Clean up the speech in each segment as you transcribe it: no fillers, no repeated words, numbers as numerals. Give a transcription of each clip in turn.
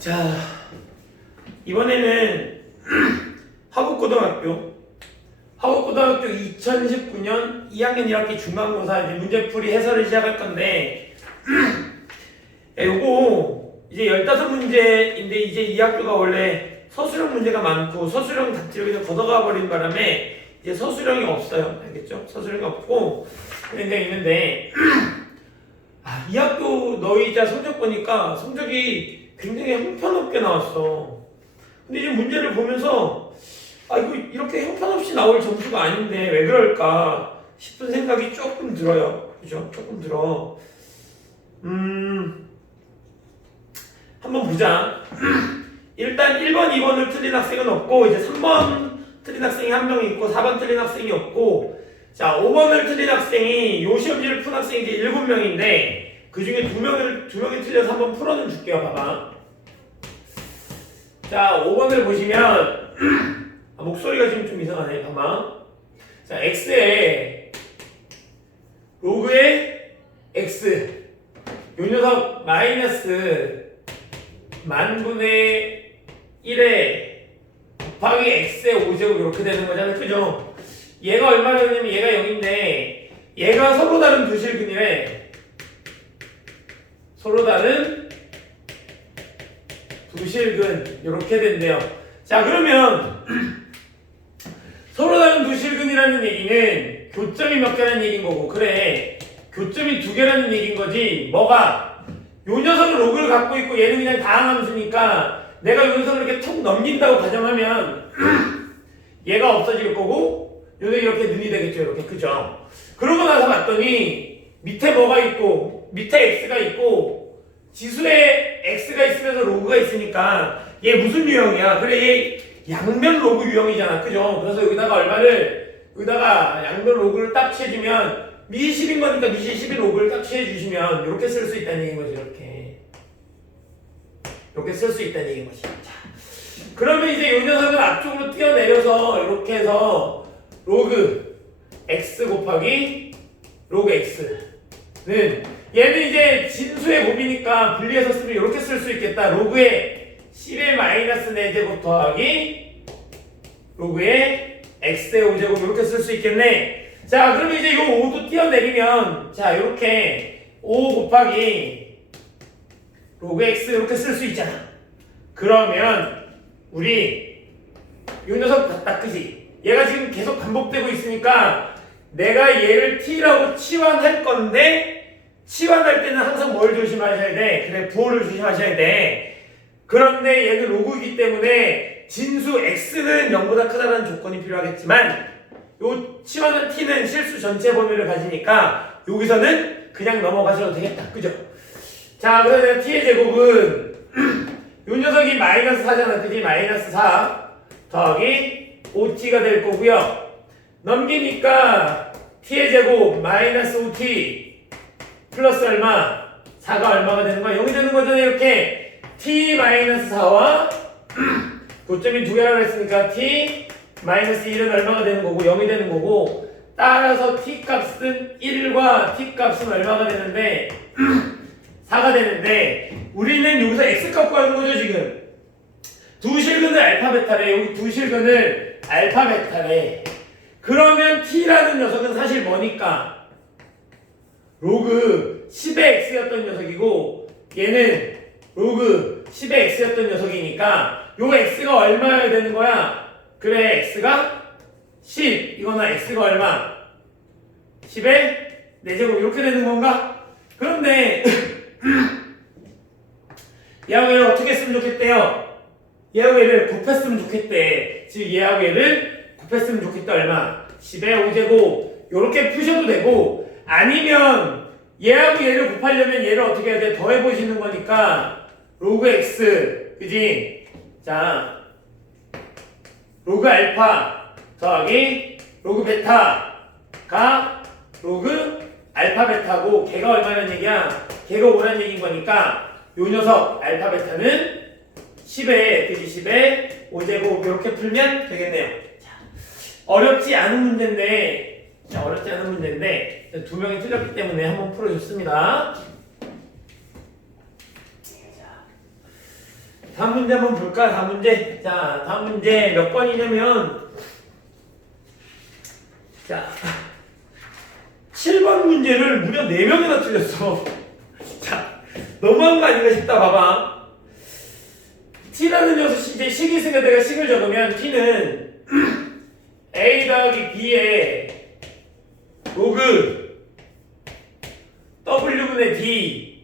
자, 이번에는 화북고등학교 2019년 2학년 1학기 중간고사 이제 문제풀이 해설을 시작할 건데 요거 이제 15문제인데 이제 이 학교가 원래 서술형 문제가 많고 서술형 답지력이 걷어가 버린 바람에 이제 서술형이 없어요. 알겠죠? 서술형이 없고 그냥 있는데 이 학교 너희 자 성적 보니까 성적이 굉장히 형편없게 나왔어. 근데 이제 문제를 보면서 이거 이렇게 형편없이 나올 점수가 아닌데 왜 그럴까 싶은 생각이 조금 들어요. 그죠? 조금 들어. 한번 보자. 일단 1번, 2번을 틀린 학생은 없고 이제 3번 틀린 학생이 한 명 있고 4번 틀린 학생이 없고 자 5번을 틀린 학생이 요 시험지를 푼 학생이 이제 7명인데 그 중에 두 명이 틀려서 한번 풀어는 줄게요. 봐봐. 자 5번을 보시면 목소리가 지금 좀 이상하네. 봐봐. 자 x에 로그의 x 요 녀석 마이너스 만분의 1에 곱하기 x의 5제곱 이렇게 되는 거잖아요. 그죠? 얘가 얼마나 되냐면 얘가 0인데 얘가 서로 다른 두 실근이래. 서로 다른 두 실근 이렇게 된대요. 자 그러면 서로 다른 두 실근이라는 얘기는 교점이 몇 개라는 얘기인 거고 그래 교점이 두 개라는 얘기인 거지. 뭐가 요 녀석은 로그를 갖고 있고 얘는 그냥 다항함수니까 내가 요 녀석을 이렇게 톡 넘긴다고 가정하면 얘가 없어질 거고 요게 이렇게 눈이 되겠죠. 이렇게 그죠? 그러고 나서 봤더니 밑에 뭐가 있고 밑에 x가 있고 지수에 x가 있으면서 로그가 있으니까 얘 무슨 유형이야? 그래 얘 양변 로그 유형이잖아. 그죠? 그래서 여기다가 양변 로그를 딱 취해주면 밑이 10인 거니까 밑이 10인 로그를 딱 취해주시면 이렇게 쓸 수 있다는 얘기인 거지. 이렇게 쓸 수 있다는 얘기인 거지. 자, 그러면 이제 이 녀석을 앞쪽으로 뛰어내려서 이렇게 해서 로그 x 곱하기 로그 x는 얘는 이제 진수의 곱이니까 분리해서 쓰면 이렇게 쓸 수 있겠다. 로그의 10의 마이너스 4제곱 더하기 로그의 x의 5제곱 이렇게 쓸 수 있겠네. 자 그러면 이제 요 5도 띄어내리면 자 이렇게 5 곱하기 로그 x 이렇게 쓸 수 있잖아. 그러면 우리 요 녀석 같다. 그지? 얘가 지금 계속 반복되고 있으니까 내가 얘를 t라고 치환할 건데 치환할 때는 항상 뭘 조심하셔야 돼? 그래 부호를 조심하셔야 돼. 그런데 얘는 로그이기 때문에 진수 x는 0보다 크다는 조건이 필요하겠지만 요 치환한 t는 실수 전체 범위를 가지니까 여기서는 그냥 넘어가셔도 되겠다. 그죠? 자 그러면 t의 제곱은 요 녀석이 마이너스 4잖아. 그지? 마이너스 4 더하기 5t가 될 거고요. 넘기니까 t의 제곱 마이너스 5t 플러스 얼마? 4가 얼마가 되는 거야? 0이 되는 거잖아요. 이렇게 t 마이너스 4와 고점이 두 개라고 했으니까 t 마이너스 1은 얼마가 되는 거고 0이 되는 거고 따라서 t 값은 1과 t 값은 얼마가 되는데 4가 되는데 우리는 여기서 x 값 구하는 거죠. 지금 두 실근을 알파 베타래. 여기 두 실근을 알파 베타래. 그러면 t라는 녀석은 사실 뭐니까 로그 10의 x였던 녀석이고 얘는 로그 10의 x였던 녀석이니까 요 x가 얼마여야 되는 거야? 그래 x가 10 이거나 x가 얼마? 10의 4제곱 이렇게 되는 건가? 그런데 얘하고 얘를 어떻게 쓰면 좋겠대요? 얘하고 얘를 곱했으면 좋겠대. 즉 얘하고 얘를 곱했으면 좋겠다. 얼마? 10의 5제곱 이렇게 푸셔도 되고 아니면 얘하고 얘를 곱하려면 얘를 어떻게 해야 돼? 더해보시는 거니까 로그 x 그지? 자 로그 알파 더하기 로그 베타가 로그 알파 베타고 걔가 얼마라는 얘기야? 걔가 5라는 얘기인 거니까 요 녀석 알파 베타는 10에 그지? 10에 5제곱 이렇게 풀면 되겠네요. 자, 어렵지 않은 문제인데 두 명이 틀렸기 때문에 한번 풀어줬습니다. 다음 문제 한번 볼까? 다음 문제. 자, 다음 문제 몇 번이냐면, 자, 7번 문제를 무려 4명이나 틀렸어. 자, 너무한 거 아닌가 싶다. 봐봐. t라는 녀석 이제 식이 있으니까 내가 식을 적으면 t는 a 더하기 b의 로그 w분의 d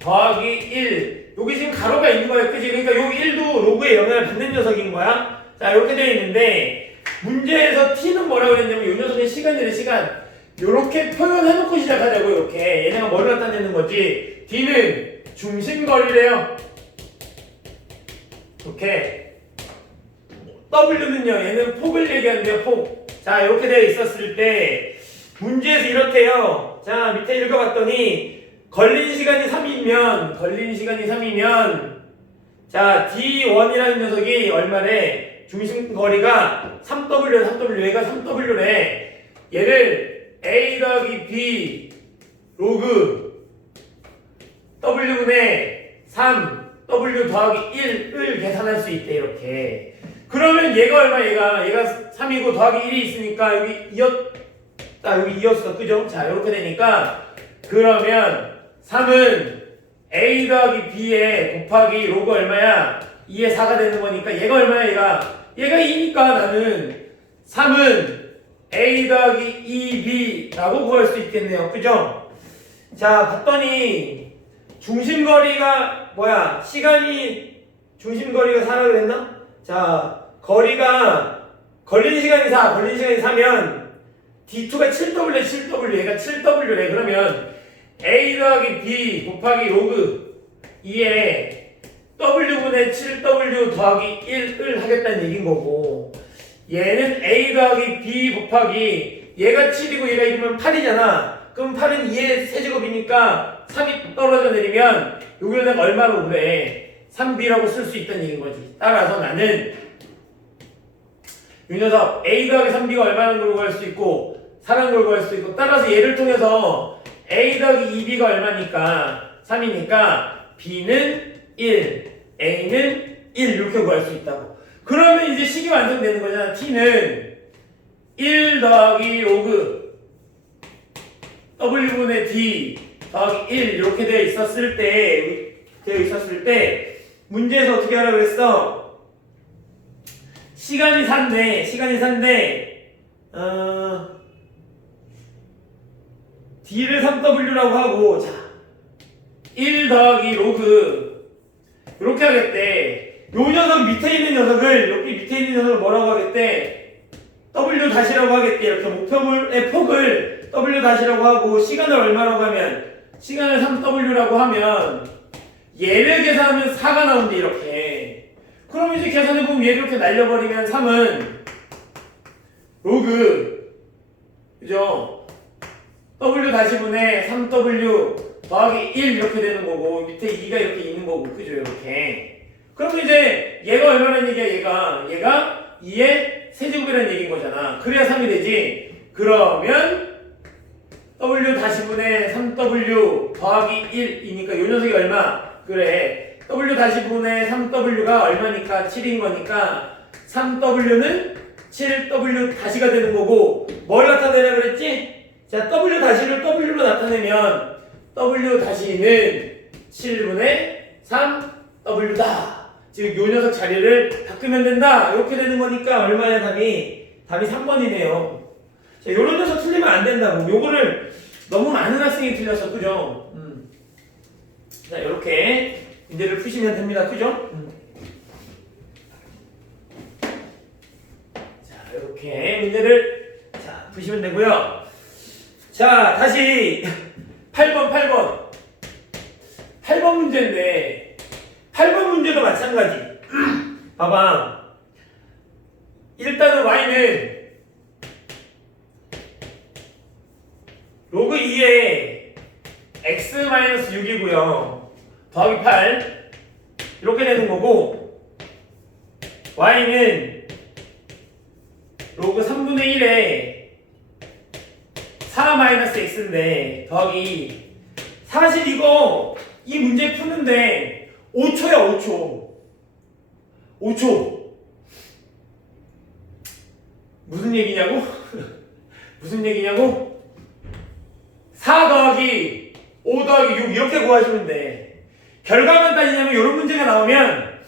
더하기 1. 여기 지금 가로가 있는 거야. 그치? 그러니까 요 1도 로그의 영향을 받는 녀석인 거야. 자, 이렇게 되어 있는데 문제에서 t는 뭐라고 했냐면 이 녀석의 시간이래. 시간. 요렇게 표현해놓고 시작하자고. 이렇게 얘네가 뭐를 나타내는 거지. d는 중심거리래요. 이렇게 w는요 얘는 폭을 얘기하는데요. 폭. 자, 이렇게 되어 있었을 때 문제에서 이렇대요. 자, 밑에 읽어봤더니 걸린 시간이 3이면 자, D1이라는 녀석이 얼마래? 중심거리가 3W 얘가 3W래. 얘를 A 더하기 B 로그 W분의 3W 더하기 1을 계산할 수 있대. 이렇게. 그러면 얘가 얼마? 얘가 3이고 더하기 1이 있으니까 여기 2였다. 여기 2였어. 그죠? 자, 이렇게 되니까 그러면 3은 A 더하기 B에 곱하기 로그 얼마야? 2에 4가 되는 거니까 얘가 얼마야? 얘가 2니까 나는 3은 A 더하기 2B라고 구할 수 있겠네요. 그죠? 자, 봤더니 중심거리가 뭐야? 시간이 중심거리가 4라고 했나? 자, 거리가 걸린 시간이 4면 D2가 7W 얘가 7W래. 그러면 A 더하기 B 곱하기 로그 2에 W분의 7W 더하기 1을 하겠다는 얘기인 거고, 얘는 A 더하기 B 곱하기 얘가 7이고 얘가 1이면 8이잖아. 그럼 8은 2의 세제곱이니까 3이 떨어져 내리면 여기를 내가 얼마로 그래? 3B라고 쓸 수 있다는 얘기인 거지. 따라서 나는 이 녀석 A 더하기 3B가 얼마나 걸 구할 수 있고 4라는 걸 구할 수 있고, 따라서 얘를 통해서 A 더하기 2B가 얼마니까 3이니까 B는 1, A는 1 이렇게 구할 수 있다고. 그러면 이제 식이 완성되는 거잖아. T는 1 더하기 로그 W분의 D 더하기 1 이렇게 되어 있었을 때 문제에서 어떻게 하라고 그랬어? 시간이 4인데 D를 3W라고 하고, 자, 1 더하기 로그 이렇게 하겠대. 요 녀석 밑에 있는 녀석을 여기 밑에 있는 녀석을 뭐라고 하겠대? W 다시라고 하겠대. 이렇게 목표물의 폭을 W 다시라고 하고 시간을 얼마라고 하면 시간을 3W라고 하면 얘를 계산하면 4가 나온대. 이렇게. 그럼 이제 계산해보면 얘를 이렇게 날려버리면 3은 로그 그죠? W 다시분의 3W 더하기 1 이렇게 되는 거고 밑에 2가 이렇게 있는 거고. 그죠? 이렇게. 그럼 이제 얘가 얼마라는 얘기야? 얘가 2의 세제곱이라는 얘기인 거잖아. 그래야 3이 되지. 그러면 W 다시분의 3W 더하기 1이니까 이 녀석이 얼마? 그래. W 다시분의 3W가 얼마니까 7인 거니까 3W는 7W 다시가 되는 거고, 뭘 나타내라 그랬지? 자, W 다시를 W로 나타내면 W 다시는 7분의 3W다. 즉, 요 녀석 자리를 바꾸면 된다. 이렇게 되는 거니까 얼마야 답이? 답이 3번이네요. 자, 요런 녀석 틀리면 안 된다고. 요거를 너무 많은 학생이 틀렸어. 그죠? 자, 이렇게 문제를 푸시면 됩니다. 그죠? 자, 이렇게 문제를 푸시면 되고요. 자, 다시 8번 문제인데 8번 문제도 마찬가지. 봐봐. 일단은 y는 로그 2에 x-6이고요. 더하기 8 이렇게 되는 거고, y는 로그 3분의 1에 4-x인데 더하기, 사실 이 문제 푸는데 5초야 5초. 5초. 무슨 얘기냐고? 무슨 얘기냐고? 4 더하기 5 더하기 6 이렇게 구하시면 돼. 결과만 따지냐면 이런 문제가 나오면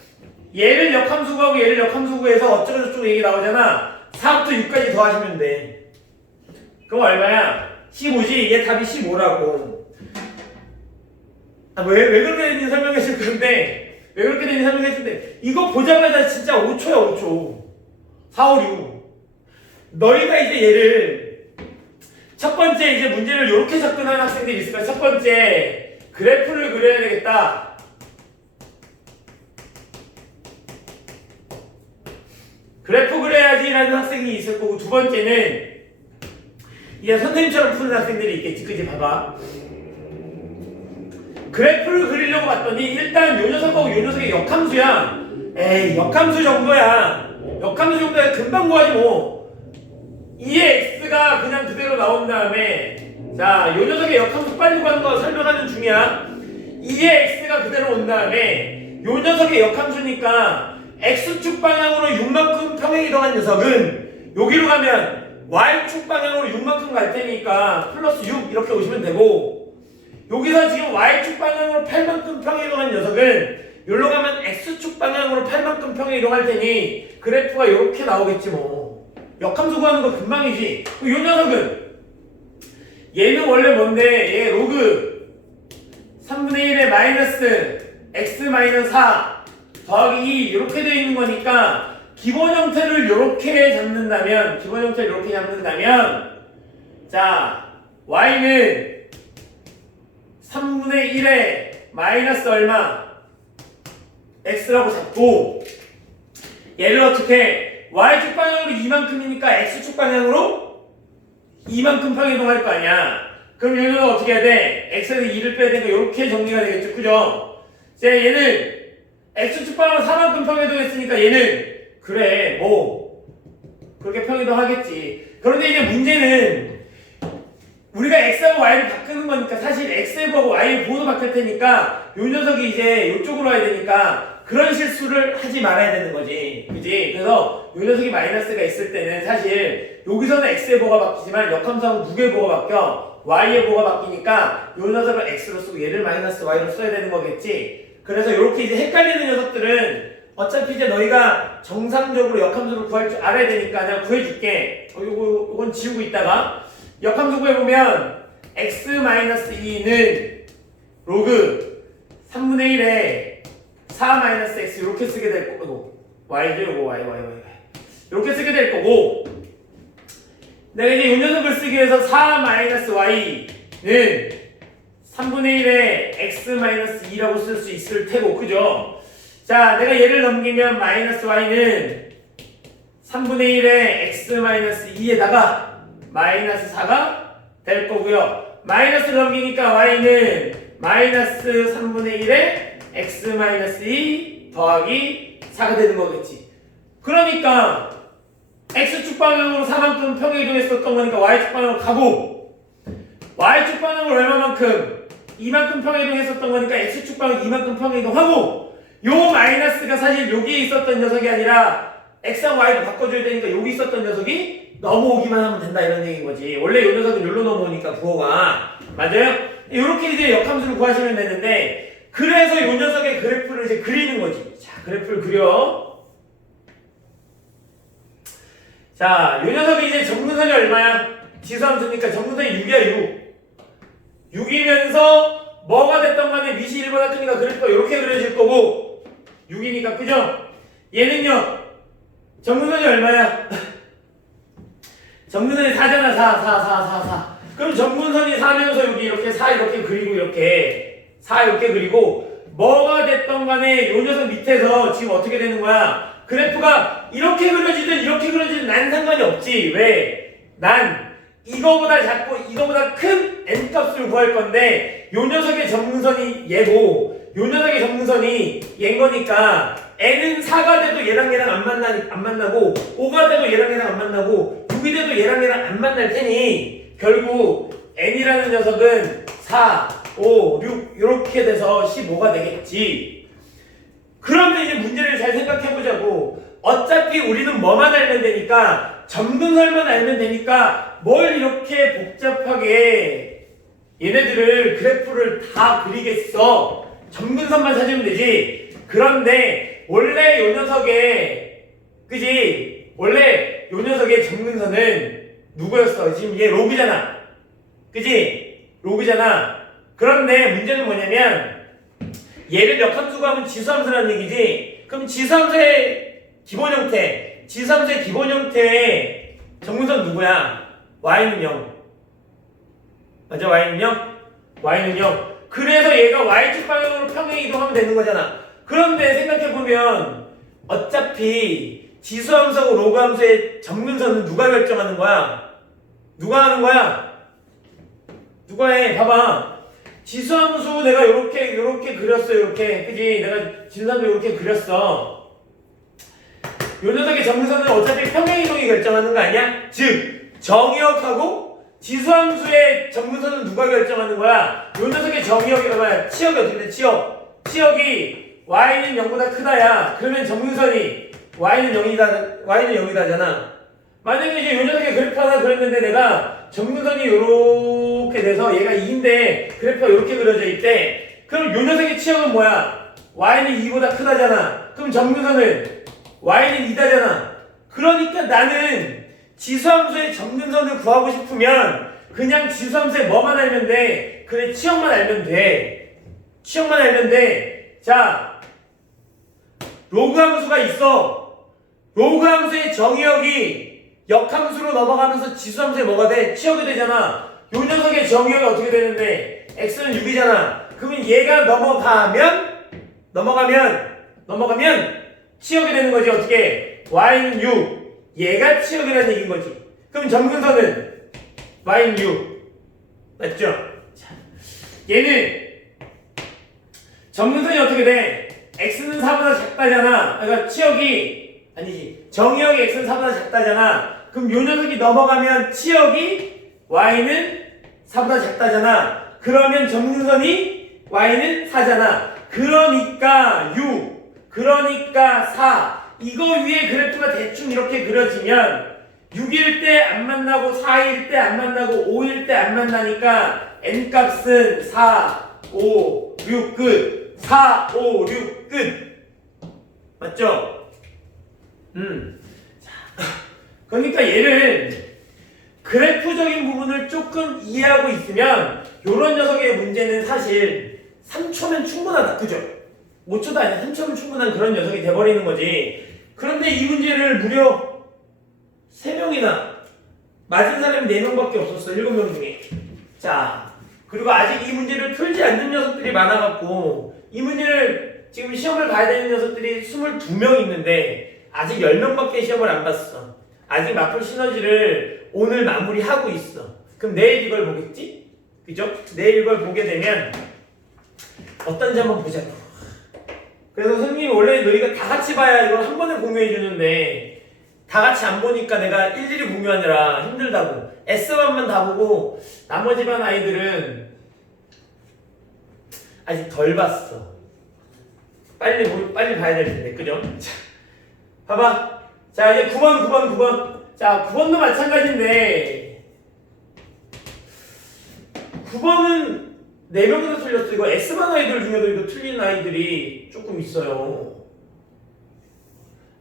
얘를 역함수 구하고 얘를 역함수 구해서 어쩌고저쩌고 얘기 나오잖아. 4부터 6까지 더하시면 돼. 그럼 얼마야? 15지? 얘 답이 15라고. 왜 그렇게 되는지 설명해 줄 건데, 왜 그렇게 되는지 설명해 줄 건데, 이거 보자마자 진짜 5초야, 5초. 4, 5, 6. 너희가 이제 얘를, 첫 번째 이제 문제를 이렇게 접근하는 학생들이 있을 거야. 첫 번째, 그래프를 그려야 되겠다. 그래프 그려야지라는 학생이 있을 거고, 두 번째는, 이제 선생님처럼 푸는 학생들이 있겠지. 그치? 봐봐. 그래프를 그리려고 봤더니 일단 요 녀석하고 요 녀석의 역함수야. 에이, 역함수 정도야. 역함수 정도야. 금방 구하지 뭐. 2의 x가 그냥 그대로 나온 다음에, 자, 요 녀석의 역함수 빨리 구하는 거 설명하는 중이야. 2의 x가 그대로 온 다음에 요 녀석의 역함수니까 x축 방향으로 6만큼 평행 이동한 녀석은 여기로 가면 y축 방향으로 6만큼 갈 테니까 플러스 6 이렇게 오시면 되고, 여기서 지금 y축 방향으로 8만큼 평행 이동한 녀석은 여기로 가면 x축 방향으로 8만큼 평행 이동할 테니 그래프가 이렇게 나오겠지 뭐. 역함수 구하는 거 금방이지. 이 녀석은 얘는 원래 뭔데? 얘 로그 3분의 1에 마이너스 x 마이너스 4 더하기 2 이렇게 되어 있는 거니까 기본 형태를 이렇게 잡는다면, 기본 형태를 이렇게 잡는다면, 자, y는 3분의 1에 마이너스 얼마? x라고 잡고, 얘를 어떻게? y축 방향으로 이만큼이니까 x축 방향으로 이만큼 평행이동할 거 아니야. 그럼 얘는 어떻게 해야 돼? x에서 2를 빼야 되니까 이렇게 정리가 되겠죠. 그죠? 이제 얘는 x축 방향으로 4만큼 평행이동했으니까 얘는 그래 뭐 그렇게 평행이동하겠지. 그런데 이제 문제는 우리가 x하고 y를 바꾸는 거니까 사실 x하고 y의 보호도 바뀔 테니까 요 녀석이 이제 이쪽으로 와야 되니까 그런 실수를 하지 말아야 되는 거지. 그지? 그래서 요 녀석이 마이너스가 있을 때는 사실 여기서는 x의 보호가 바뀌지만 역함수하고 누구의 보호가 바뀌어? y의 보호가 바뀌니까 요 녀석을 x로 쓰고 얘를 마이너스 y로 써야 되는 거겠지. 그래서 이렇게 이제 헷갈리는 녀석들은 어차피 이제 너희가 정상적으로 역함수를 구할 줄 알아야 되니까 내가 구해줄게. 요건 지우고 있다가 역함수 구해보면 x-2는 로그 3분의 1에 4-x 이렇게 쓰게 될 거고, y죠 요거 y 이렇게 쓰게 될 거고, 내가 이제 이 녀석을 쓰기 위해서 4-y는 3분의 1에 x-2라고 쓸 수 있을 테고, 그죠? 자, 내가 얘를 넘기면 마이너스 y는 3분의 1에 x-2에다가 마이너스 4가 될 거고요. 마이너스를 넘기니까 y는 마이너스 3분의 1에 x-2 더하기 4가 되는 거겠지. 그러니까 x축 방향으로 4만큼 평행이동했었던 거니까 y축 방향으로 가고, y축 방향으로 얼마만큼? 2만큼 평행이동했었던 거니까 x축 방향 2만큼 평행이동하고, 요 마이너스가 사실 여기 있었던 녀석이 아니라 x랑 y를 바꿔줘야 되니까 여기 있었던 녀석이 넘어오기만 하면 된다 이런 얘기인 거지. 원래 요 녀석은 여기로 넘어오니까 부호가. 맞아요? 이렇게 이제 역함수를 구하시면 되는데, 그래서 요 녀석의 그래프를 이제 그리는 거지. 자, 그래프를 그려. 자, 요 녀석이 이제 정근선이 얼마야? 지수함수니까 정근선이 6이야, 6. 6이면서 뭐가 됐던 간에 밑이 1보다 크니까 그래프가 이렇게 그려질 거고, 6이니까, 그죠? 얘는요, 정근선이 얼마야? 정근선이 4잖아, 4. 그럼 정근선이 4면서 여기 이렇게 4 이렇게 그리고 이렇게 4 이렇게 그리고, 뭐가 됐던 간에 요 녀석 밑에서 지금 어떻게 되는 거야? 그래프가 이렇게 그려지든 이렇게 그려지든 난 상관이 없지. 왜? 난 이거보다 작고 이거보다 큰 n값을 구할 건데, 요 녀석의 정근선이 얘고 요 녀석의 정근선이 얘인 거니까 n은 4가 돼도 얘랑 안 만나고 5가 돼도 얘랑 안 만나고 6이 돼도 얘랑 안 만날 테니 결국 n이라는 녀석은 4, 5, 6 이렇게 돼서 15가 되겠지. 그러면 이제 문제를 잘 생각해 보자고. 어차피 우리는 뭐만 알면 되니까, 점근설만 알면 되니까 뭘 이렇게 복잡하게 얘네들을 그래프를 다 그리겠어. 점근선만 찾으면 되지. 그런데 원래 요 녀석의, 그지? 원래 요 녀석의 점근선은 누구였어? 지금 얘 로그잖아. 그지? 로그잖아. 그런데 문제는 뭐냐면 얘를 역함수고 하면 지수함수라는 얘기지. 그럼 지수함수의 기본 형태, 지수함수의 기본 형태의 정근선 누구야? y는 0. 맞아, y는 0? y는 0. 그래서 얘가 y축 방향으로 평행 이동하면 되는 거잖아. 그런데 생각해보면 어차피 지수함수하고 로그함수의 정근선은 누가 결정하는 거야? 누가 하는 거야? 누가 해? 봐봐. 지수함수 내가 요렇게 그렸어. 요렇게. 그지? 내가 지수함수 요렇게 그렸어. 요 녀석의 정근선은 어차피 평행이동이 결정하는 거 아니야? 즉 정의역하고 지수함수의 정근선은 누가 결정하는 거야? 요 녀석의 정의역이 뭐야? 치역이 어떻게 돼? 치역이 y는 0보다 크다야. 그러면 정근선이 y는 0이다잖아. 만약에 이제 요 녀석의 그래프 하나 그렸는데 내가 정근선이 요렇게 돼서 얘가 2인데 그래프가 요렇게 그려져 있대. 그럼 요 녀석의 치역은 뭐야? y는 2보다 크다잖아. 그럼 정근선은 y는 2다잖아. 그러니까 나는 지수함수의 정근선을 구하고 싶으면 그냥 지수함수의 뭐만 알면 돼? 그래, 치역만 알면 돼. 치역만 알면 돼. 자, 로그함수가 있어. 로그함수의 정의역이 역함수로 넘어가면서 지수함수에 뭐가 돼? 치역이 되잖아. 요 녀석의 정의역이 어떻게 되는데? x는 6이잖아. 그러면 얘가 넘어가면 치역이 되는 거지. 어떻게? y는 6. 얘가 치역이라는 얘기인 거지. 그럼 정근선은 y는 6. 맞죠? 자, 얘는 정근선이 어떻게 돼? x는 4보다 작다잖아. 그러니까 치역이 아니지. 정의역이 x는 4보다 작다잖아. 그럼 요 녀석이 넘어가면 치역이 y는 4보다 작다잖아. 그러면 정근선이 y는 4잖아. 그러니까 6. 그러니까 4. 이거 위에 그래프가 대충 이렇게 그려지면 6일 때 안 만나고 4일 때 안 만나고 5일 때 안 만나니까 n값은 4, 5, 6 끝. 4, 5, 6 끝. 맞죠? 그러니까 얘를 그래프적인 부분을 조금 이해하고 있으면 요런 녀석의 문제는 사실 3초면 충분하다. 그죠? 5초도 아니야. 3초면 충분한 그런 녀석이 돼버리는 거지. 그런데 이 문제를 무려 3명이나 맞은 사람이 4명밖에 없었어. 7명 중에. 자, 그리고 아직 이 문제를 풀지 않는 녀석들이 많아갖고 이 문제를 지금 시험을 봐야 되는 녀석들이 22명 있는데 아직 10명밖에 시험을 안 봤어. 아직 마플 시너지를 오늘 마무리하고 있어. 그럼 내일 이걸 보겠지? 그죠? 내일 이걸 보게 되면 어떤지 한번 보자고. 그래서 선생님이 원래 너희가 다 같이 봐야 이걸 한 번에 공유해 주는데 다 같이 안 보니까 내가 일일이 공유하느라 힘들다고. S반만 다 보고 나머지 반 아이들은 아직 덜 봤어. 빨리 봐야 될 텐데, 그죠? 자, 봐봐. 자, 이제 9번. 자, 9번도 마찬가지인데 9번은 4명이나 틀렸어. 이거 S반 아이들 중에도 이거 틀린 아이들이 조금 있어요.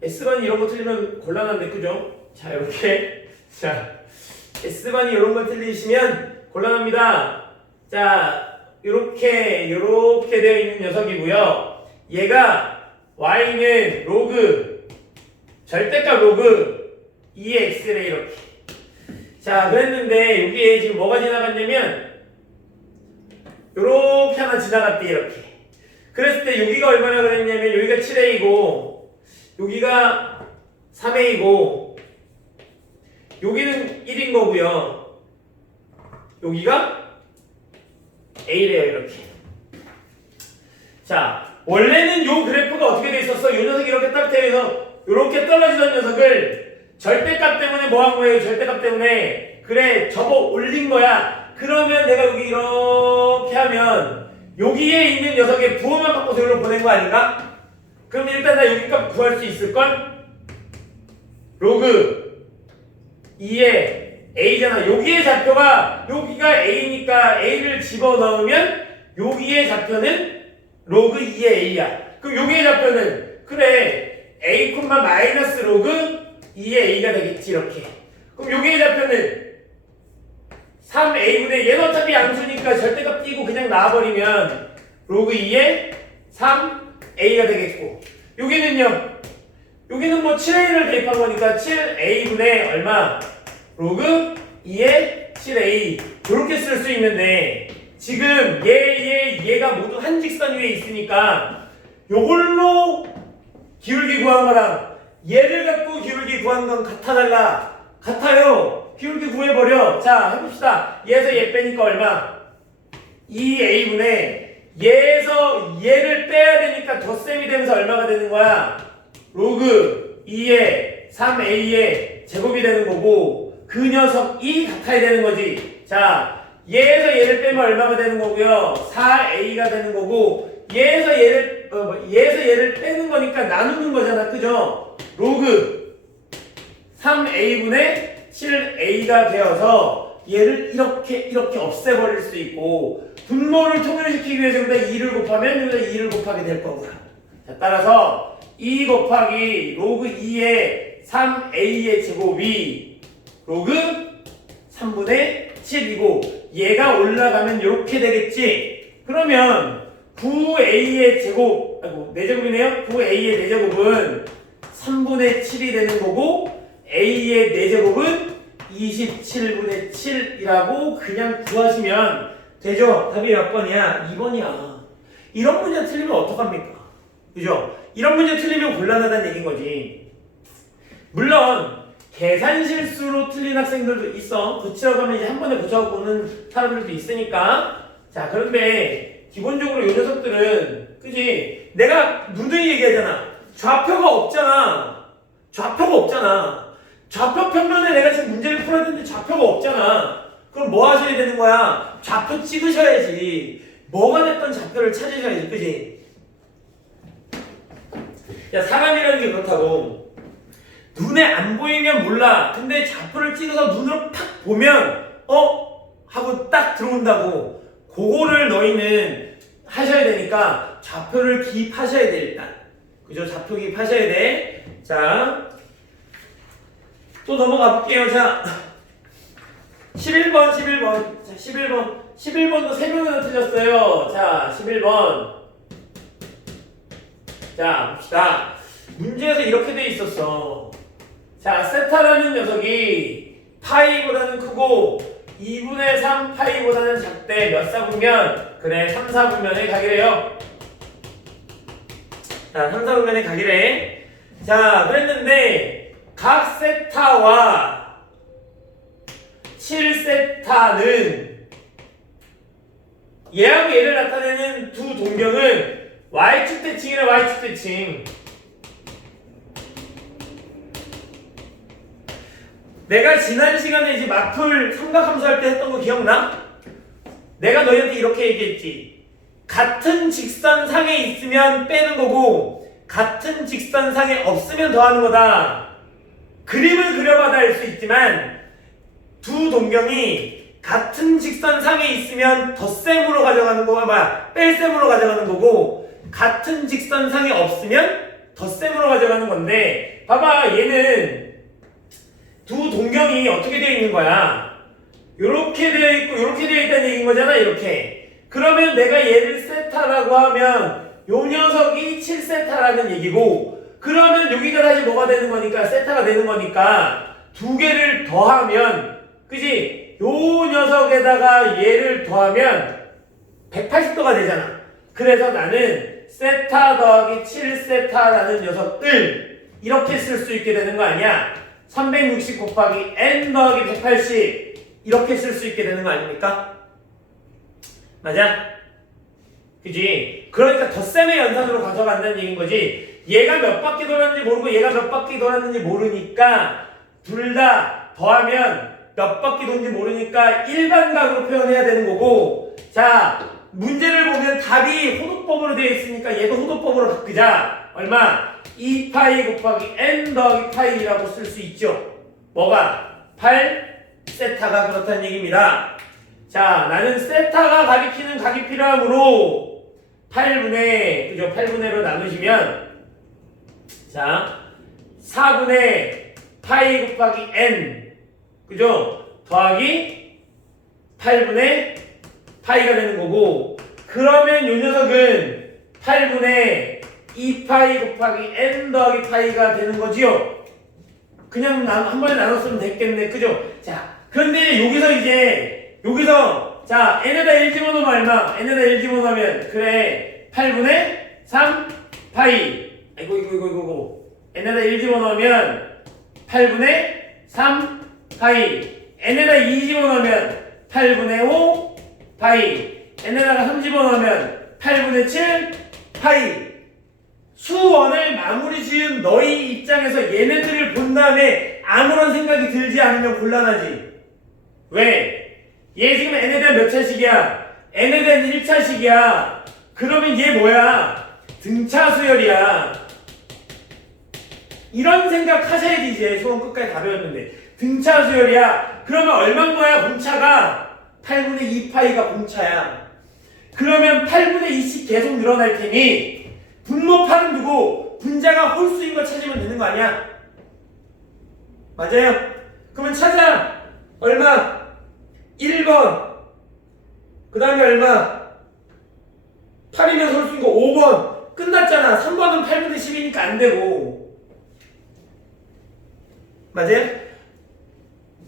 S반이 이런 거 틀리면 곤란한데, 그죠? 자, 이렇게. 자, S반이 이런 거 틀리시면 곤란합니다. 자, 이렇게 되어 있는 녀석이고요. 얘가 y는 로그, 절대값 로그 2x래, 이렇게. 자, 그랬는데 여기에 지금 뭐가 지나갔냐면 요렇게 하나 지나갔대, 이렇게. 그랬을 때 여기가 얼마나 그랬냐면 여기가 7a고 여기가 3a고 여기는 1인 거고요. 여기가 a래요, 이렇게. 자, 원래는 요 그래프가 어떻게 돼 있었어? 요 녀석이 이렇게 딱 되어서 이렇게 떨어지던 녀석을 절대값 때문에 뭐 한 거예요? 절대값 때문에. 그래, 접어 올린 거야. 그러면 내가 여기 이렇게 하면 여기에 있는 녀석의 부호만 바꿔서 여기로 보낸 거 아닌가? 그럼 일단 나 여기 값 구할 수 있을걸? 로그 2의 a잖아. 여기의 좌표가 여기가 a니까 a를 집어넣으면 여기의 좌표는 로그 2의 a야. 그럼 여기의 좌표는 그래 a, 마이너스 로그 2의 a가 되겠지. 이렇게. 그럼 여기의 좌표는 3a분의 얘는 어차피 양수니까 절대값 띄고 그냥 나와버리면 로그 2의 3a가 되겠고, 여기는요, 여기는 뭐 7a를 대입한 거니까 7a분의 얼마? 로그 2의 7a. 이렇게 쓸 수 있는데 지금 얘가 모두 한 직선 위에 있으니까 요걸로 기울기 구한 거랑 얘를 갖고 기울기 구한 건 같아달라. 같아요. 기울기 구해버려. 자, 해봅시다. 얘에서 얘 빼니까 얼마? 2a분의 얘에서 얘를 빼야 되니까 덧셈이 되면서 얼마가 되는 거야? 로그 2의 3a의 제곱이 되는 거고, 그 녀석이 같아야 되는 거지. 자, 얘에서 얘를 빼면 얼마가 되는 거고요? 4a가 되는 거고, 얘에서 얘를 빼는 거니까 나누는 거잖아. 그죠? 로그 3a분의 7a가 되어서 얘를 이렇게 없애버릴 수 있고, 분모를 통일시키기 위해서 여기다 2를 곱하면 여기다 2를 곱하게 될 거고요. 자, 따라서 2 곱하기 로그 2의 3a의 제곱이 로그 3분의 7이고, 얘가 올라가면 이렇게 되겠지. 그러면 9a의 제곱, 4제곱이네요. 9a의 4제곱은 3분의 7이 되는 거고, a의 4제곱은 27분의 7이라고 그냥 구하시면 되죠. 답이 몇 번이야? 2번이야. 이런 문제 틀리면 어떡합니까? 그죠? 이런 문제 틀리면 곤란하다는 얘기인 거지. 물론 계산 실수로 틀린 학생들도 있어. 고치라고 하면 이제 한 번에 고쳐갖고 오는 사람들도 있으니까. 자, 그런데 기본적으로 이 녀석들은, 그지? 내가 누누이 얘기하잖아. 좌표가 없잖아. 좌표 평면에 내가 지금 문제를 풀어야 되는데 좌표가 없잖아. 그럼 뭐 하셔야 되는 거야? 좌표 찍으셔야지. 뭐가 됐던 좌표를 찾으셔야지. 그지? 야, 사람이라는 게 그렇다고. 눈에 안 보이면 몰라. 근데 좌표를 찍어서 눈으로 탁 보면 하고 딱 들어온다고. 그거를 너희는 하셔야 되니까 좌표를 기입하셔야 돼. 일단. 그죠? 좌표 기입하셔야 돼. 자, 또 넘어가 볼게요. 자, 11번. 자, 11번도 3명이나 틀렸어요. 자, 11번. 자, 봅시다. 문제에서 이렇게 돼 있었어. 자, 세타라는 녀석이 파이보다는 크고 2분의 3 파이보다는 작대. 몇 사분면? 그래, 3, 4분면에 가기래요. 자, 3, 4분면에 가기래. 자, 그랬는데 각 세타와 7세타는 얘하고 얘를 나타내는 두 동경은 y축 대칭이래. y축 대칭. 내가 지난 시간에 이제 마풀 삼각함수 할 때 했던 거 기억나? 내가 너희한테 이렇게 얘기했지. 같은 직선상에 있으면 빼는 거고 같은 직선상에 없으면 더하는 거다. 그림을 그려봐도 알 수 있지만 두 동경이 같은 직선상에 있으면 덧셈으로 가져가는 거가 뺄셈으로 가져가는 거고, 같은 직선상에 없으면 덧셈으로 가져가는 건데, 봐봐, 얘는 두 동경이 어떻게 되어 있는 거야? 요렇게 되어 있고 요렇게 되어 있다는 얘기인 거잖아. 이렇게. 그러면 내가 얘를 세타라고 하면 요 녀석이 7세타라는 얘기고, 그러면 여기가 다시 뭐가 되는 거니까 세타가 되는 거니까 두 개를 더하면, 그지? 요 녀석에다가 얘를 더하면 180도가 되잖아. 그래서 나는 세타 더하기 7세타라는 녀석들 이렇게 쓸 수 있게 되는 거 아니야? 360 곱하기 n 더하기 180 이렇게 쓸 수 있게 되는 거 아닙니까? 맞아? 그지? 그러니까 덧셈의 연산으로 가져간다는 얘기인 거지. 얘가 몇 바퀴 돌았는지 모르고 얘가 몇 바퀴 돌았는지 모르니까 둘 다 더하면 몇 바퀴 도는지 모르니까 일반각으로 표현해야 되는 거고, 자, 문제를 보면 답이 호도법으로 되어 있으니까 얘도 호도법으로 바꾸자. 얼마? 2파이 곱하기 n 더하기 파이라고 쓸 수 있죠. 뭐가? 8 세타가 그렇다는 얘기입니다. 자, 나는 세타가 가리키는 각이 필요하므로 8분의, 그죠? 8분의로 나누시면 자, 4분의 파이 곱하기 n, 그죠? 더하기 8분의 파이가 되는 거고, 그러면 요 녀석은 8분의 2파이 곱하기 n 더하기 파이가 되는 거지요. 그냥 한 번에 나눴으면 됐겠네, 그죠? 자, 그런데 여기서 자, n에다 1 집어넣으면 얼마? n에다 1 집어넣으면 그래 8분의 3 파이, 이거 n에다 1 집어넣으면 8분의 3 파이, n에다 2 집어넣으면 8분의 5 파이, n에다가 3 집어넣으면 8분의 7 파이. 수원을 마무리 지은 너희 입장에서 얘네들을 본 다음에 아무런 생각이 들지 않으면 곤란하지. 왜? 얘 지금 n에 대한 몇 차식이야? n에 대한 1차식이야. 그러면 얘 뭐야? 등차 수열이야. 이런 생각 하셔야지. 이제 수원 끝까지 다 배웠는데 등차 수열이야. 그러면 얼마인 거야 공차가? 8분의 2파이가 공차야. 그러면 8분의 2씩 계속 늘어날 테니 분모파는 누구? 분자가 홀수인 거 찾으면 되는 거 아니야? 맞아요? 그러면 찾아. 얼마? 1번. 그 다음에 얼마? 8이면 홀수인 거 5번. 끝났잖아. 3번은 8분의 10이니까 안 되고. 맞아요?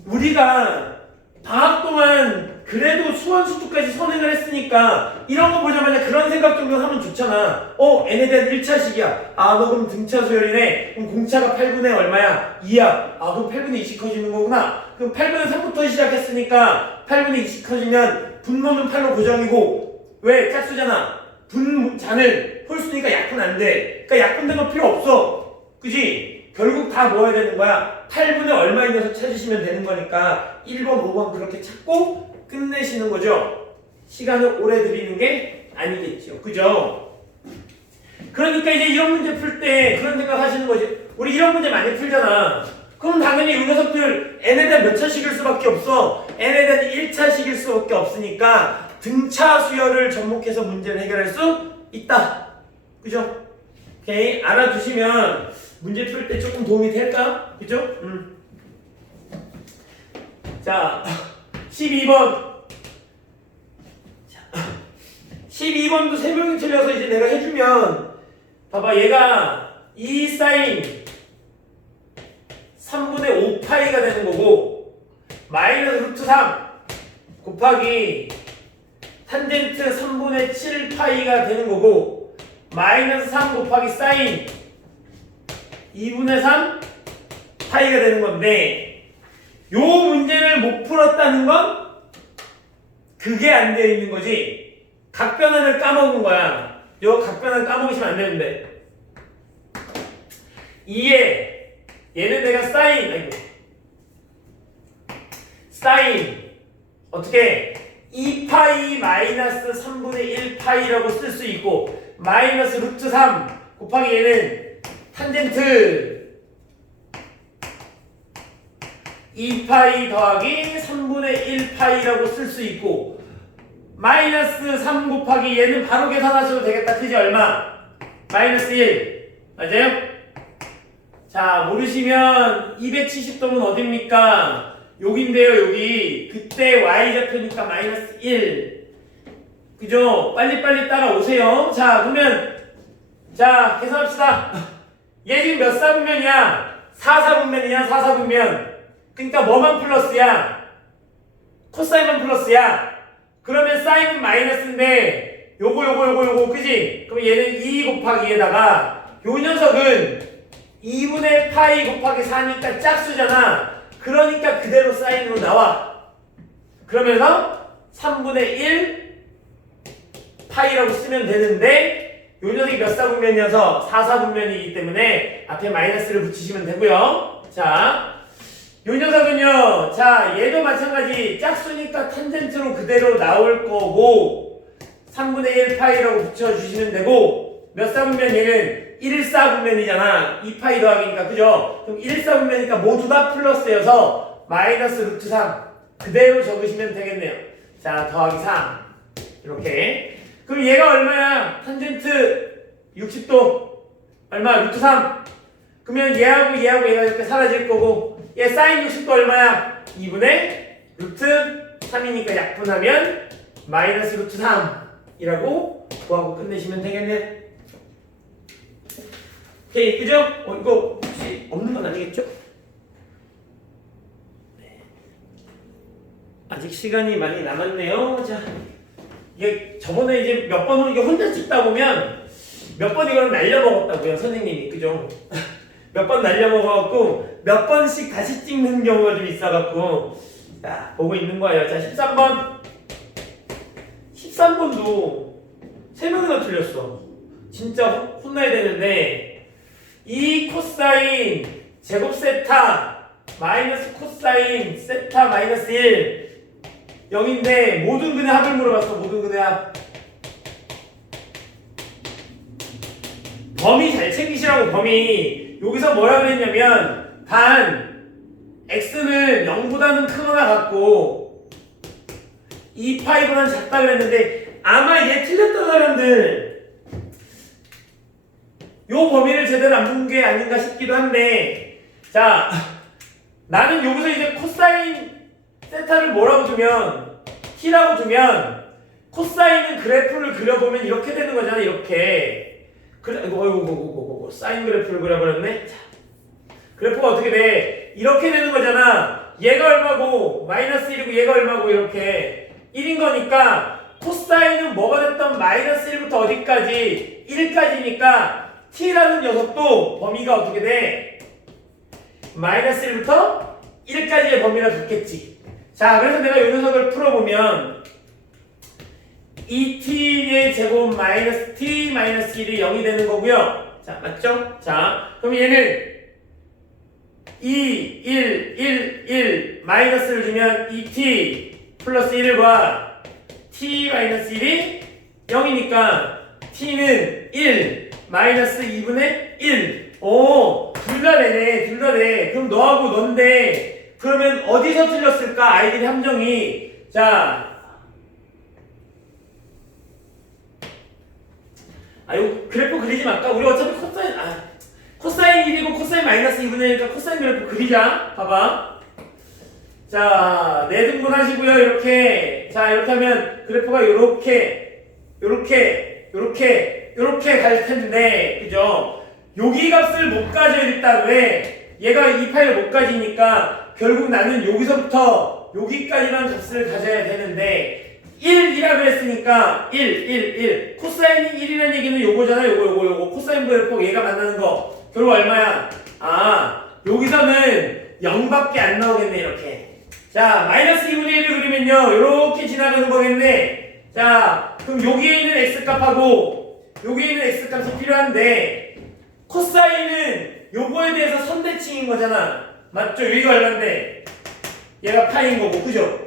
우리가 방학 동안 그래도 수원 수투까지 선행을 했으니까 이런 거 보자마자 그런 생각 정도 하면 좋잖아. n에 대한 1차식이야. 아, 너 그럼 등차 수열이네. 그럼 공차가 8분의 얼마야? 2야. 아, 그럼 8분의 2씩 커지는 거구나. 그럼 8분의 3부터 시작했으니까 8분의 2씩 커지면 분모는 8로 고정이고, 왜? 짝수잖아. 분자는 홀수니까 약분 안 돼. 그러니까 약분된 거 필요 없어. 그지? 결국 다 모아야 되는 거야. 8분의 얼마인 녀석 찾으시면 되는 거니까 1번, 5번 그렇게 찾고 끝내시는 거죠. 시간을 오래 들이는 게 아니겠죠. 그죠? 그러니까 이제 이런 문제 풀 때 그런 생각 하시는 거지. 우리 이런 문제 많이 풀잖아. 그럼 당연히 이 녀석들 n에 대한 몇 차식일 수밖에 없어. n에 대한 1차식일 수밖에 없으니까 등차 수열을 접목해서 문제를 해결할 수 있다. 그죠? 오케이. 알아두시면 문제 풀 때 조금 도움이 될까? 그죠? 자, 12번. 12번도 세 명이 틀려서 이제 내가 해주면, 봐봐, 얘가 2 사인 3분의 5파이가 되는 거고, 마이너스 루트 3 곱하기 탄젠트 3분의 7파이가 되는 거고, 마이너스 3 곱하기 사인 2분의 3 파이가 되는 건데, 요 문제를 못 풀었다는 건 그게 안 되어 있는 거지. 각변환을 까먹은 거야. 요 각변환 까먹으시면 안 되는데, 2에 얘는 내가 사인 어떻게 2파이 마이너스 3분의 1파이라고 쓸 수 있고, 마이너스 루트 3 곱하기 얘는 탄젠트 2파이 더하기 3분의 1파이라고 쓸 수 있고, 마이너스 3 곱하기 얘는 바로 계산하셔도 되겠다. 그지? 얼마? 마이너스 1. 맞아요? 자, 모르시면 270도는 어딥니까? 여기인데요, 여기. 그때 y좌표니까 마이너스 1. 그죠? 빨리빨리 따라오세요. 자, 그러면 자, 계산합시다. 얘 지금 몇 사분면이야? 4사분면이야, 4사분면. 그러니까 뭐만 플러스야? 코사인만 플러스야. 그러면 사인은 마이너스인데 요거 그지? 그럼 얘는 2 곱하기 2에다가 요 녀석은 2분의 파이 곱하기 4니까 짝수잖아. 그러니까 그대로 사인으로 나와. 그러면서 3분의 1 파이라고 쓰면 되는데, 요 녀석이 몇 사분면이어서 4사분면이기 때문에 앞에 마이너스를 붙이시면 되고요. 자, 요 녀석은요, 자, 얘도 마찬가지 짝수니까 탄젠트로 그대로 나올 거고 3분의 1 파이라고 붙여주시면 되고, 몇 사분면 얘는 114분면이잖아. 2파이 더하기니까 그죠? 그럼 114분면이니까 모두 다 플러스여서 마이너스 루트 3 그대로 적으시면 되겠네요. 자 더하기 3 이렇게. 그럼 얘가 얼마야? 탄젠트 60도 얼마? 루트 3. 그러면 얘하고 얘가 이렇게 사라질 거고 얘 사인 60도 얼마야? 2분의 루트 3이니까 약분하면 마이너스 루트 3이라고 구하고 끝내시면 되겠네. 오케이 그죠? 이거 혹시 없는 건 아니겠죠? 네. 아직 시간이 많이 남았네요. 자 이게 저번에 이제 몇 번 이게 혼자 찍다 보면 몇 번 이걸 날려먹었다고요 선생님이 그죠? 몇 번 날려먹어갖고 몇 번씩 다시 찍는 경우가 좀 있어갖고 자 보고 있는 거예요. 자 13번도 3명이나 틀렸어. 진짜 혼나야 되는데 이 코사인 제곱 세타 마이너스 코사인 세타 마이너스 1 0인데 모든 근의 합을 물어봤어. 모든 근의 합. 범위 잘 챙기시라고. 범위 여기서 뭐라 그랬냐면 단 x는 0보다는 크거나 같고 2파이보다는 작다 그랬는데 아마 얘 틀렸던 사람들 요 범위를 제대로 안 본 게 아닌가 싶기도 한데 자 나는 여기서 이제 코사인 세타를 뭐라고 두면 t라고 두면 코사인은 그래프를 그려보면 이렇게 되는 거잖아. 이렇게 그래, 어이구, 사인 그래프를 그려버렸네. 자, 그래프가 어떻게 돼? 이렇게 되는 거잖아. 얘가 얼마고 마이너스 1이고 얘가 얼마고 이렇게 1인 거니까 코사인은 뭐가 됐던 마이너스 1부터 어디까지? 1까지니까 t라는 녀석도 범위가 어떻게 돼? 마이너스 1부터 1까지의 범위를 갖겠지. 자, 그래서 내가 이 녀석을 풀어보면 2t의 제곱 마이너스 t 마이너스 1이 0이 되는 거고요. 자, 맞죠? 자, 그럼 얘는 2, 1, 1, 1 마이너스를 주면 2t 플러스 1과 t 마이너스 1이 0이니까 t는 1 마이너스 2분의 1. 오, 둘 다 되네. 둘 다 돼. 그럼 너하고 넌데 그러면 어디서 틀렸을까? 아이들의 함정이. 자, 요 그래프 그리지 말까? 우리 어차피 코사인 1이고 코사인 마이너스 2분의 1이니까 코사인 그래프 그리자. 봐봐. 자, 내등분 하시고요. 이렇게. 자, 이렇게 하면 그래프가 요렇게 갈 텐데, 그죠? 여기 값을 못 가져야 겠다. 왜? 얘가 이 파일을 못 가지니까 결국 나는 여기서부터 여기까지만 값을 가져야 되는데 1이라고 했으니까 1 코사인이 1이라는 얘기는 요거잖아. 요거 코사인 그래프 얘가 만나는 거 결국 얼마야? 여기서는 0밖에 안 나오겠네. 이렇게. 자, 마이너스 2분의 1을 그리면요 요렇게 지나가는 거겠네. 자, 그럼 여기에 있는 x값하고 여기에 있는 x값이 필요한데 코사인은 요거에 대해서 선대칭인 거잖아. 맞죠? 여기가 얼마인데 얘가 파인 거고, 그죠?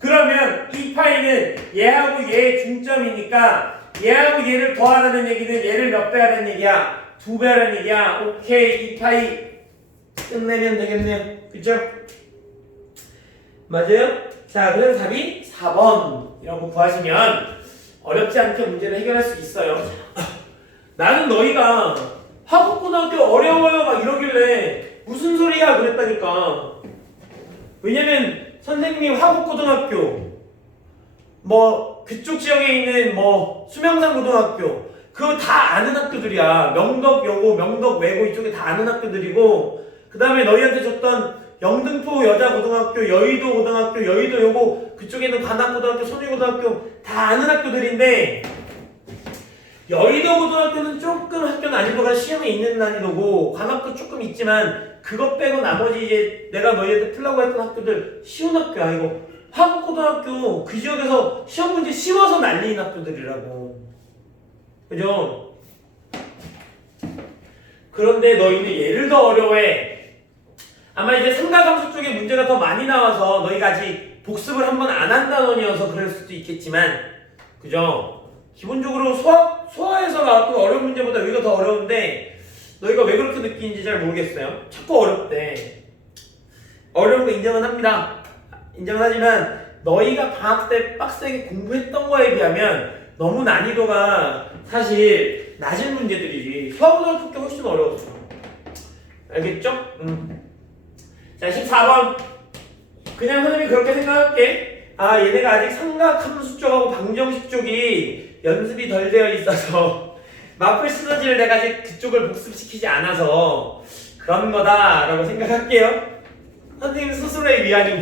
그러면 이 파이는 얘하고 얘의 중점이니까 얘하고 얘를 더하라는 얘기는 얘를 몇 배 하라는 얘기야? 2배 하라는 얘기야. 오케이, 이 파이 끝내면 되겠네요. 그죠? 맞아요? 자, 그래서 답이 4번이라고 구하시면 어렵지 않게 문제를 해결할 수 있어요. 나는 너희가 화곡고등학교 어려워요 막 이러길래 무슨 소리야 그랬다니까. 왜냐면 선생님이 화곡고등학교 뭐 그쪽 지역에 있는 뭐 수명산고등학교 그거 다 아는 학교들이야. 명덕 여고, 명덕 외고 이쪽에 다 아는 학교들이고 그 다음에 너희한테 줬던 영등포 여자고등학교, 여의도 고등학교, 여의도 여고 그쪽에 있는 관악고등학교, 손위고등학교 다 아는 학교들인데 여의도 고등학교는 조금 학교 난이도가 시험에 있는 난이도고 관악도 조금 있지만 그것 빼고 나머지 이제 내가 너희한테 풀라고 했던 학교들 쉬운 학교야. 이거 화곡고등학교 그 지역에서 시험 문제 쉬워서 난리인 학교들이라고. 그죠? 그런데 너희는 얘를 더 어려워해. 아마 이제 삼각함수 쪽에 문제가 더 많이 나와서 너희가 아직 복습을 한번 안 한 단원이어서 그럴 수도 있겠지만 그죠? 기본적으로 소화에서 나왔던 어려운 문제보다 여기가 더 어려운데 너희가 왜 그렇게 느끼는지 잘 모르겠어요. 자꾸 어렵대. 어려운 거 인정은 합니다. 인정은 하지만 너희가 방학 때 빡세게 공부했던 거에 비하면 너무 난이도가 사실 낮은 문제들이지. 수학고등학교 때 훨씬 어려웠어. 알겠죠? 자, 14번. 그냥 선생님이 그렇게 생각할게. 아, 얘네가 아직 삼각함수 쪽하고 방정식 쪽이 연습이 덜 되어 있어서 마플 시너지를 내가 아직 그쪽을 복습시키지 않아서 그런 거다라고 생각할게요. 선생님 스스로의 위안이